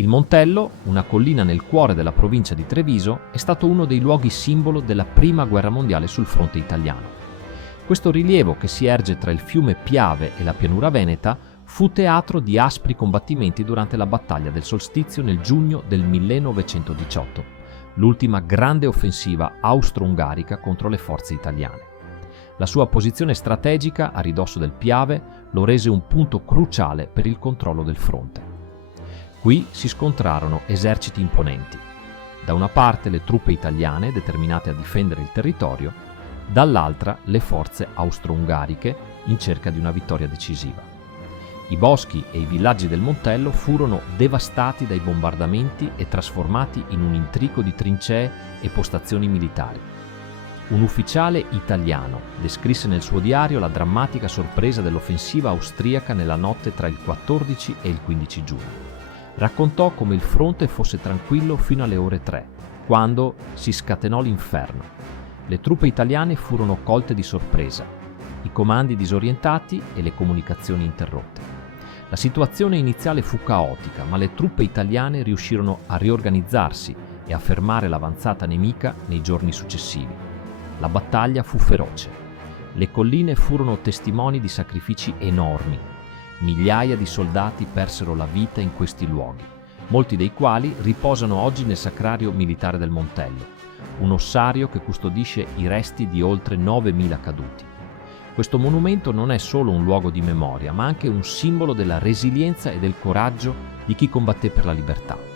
Il Montello, una collina nel cuore della provincia di Treviso, è stato uno dei luoghi simbolo della Prima Guerra Mondiale sul fronte italiano. Questo rilievo, che si erge tra il fiume Piave e la pianura veneta, fu teatro di aspri combattimenti durante la battaglia del Solstizio nel giugno del 1918, l'ultima grande offensiva austro-ungarica contro le forze italiane. La sua posizione strategica a ridosso del Piave lo rese un punto cruciale per il controllo del fronte. Qui si scontrarono eserciti imponenti. Da una parte le truppe italiane determinate a difendere il territorio, dall'altra le forze austro-ungariche in cerca di una vittoria decisiva. I boschi e i villaggi del Montello furono devastati dai bombardamenti e trasformati in un intrico di trincee e postazioni militari. Un ufficiale italiano descrisse nel suo diario la drammatica sorpresa dell'offensiva austriaca nella notte tra il 14 e il 15 giugno. Raccontò come il fronte fosse tranquillo fino alle ore 3, quando si scatenò l'inferno. Le truppe italiane furono colte di sorpresa, i comandi disorientati e le comunicazioni interrotte. La situazione iniziale fu caotica, ma le truppe italiane riuscirono a riorganizzarsi e a fermare l'avanzata nemica nei giorni successivi. La battaglia fu feroce. Le colline furono testimoni di sacrifici enormi. Migliaia di soldati persero la vita in questi luoghi, molti dei quali riposano oggi nel Sacrario Militare del Montello, un ossario che custodisce i resti di oltre 9.000 caduti. Questo monumento non è solo un luogo di memoria, ma anche un simbolo della resilienza e del coraggio di chi combatté per la libertà.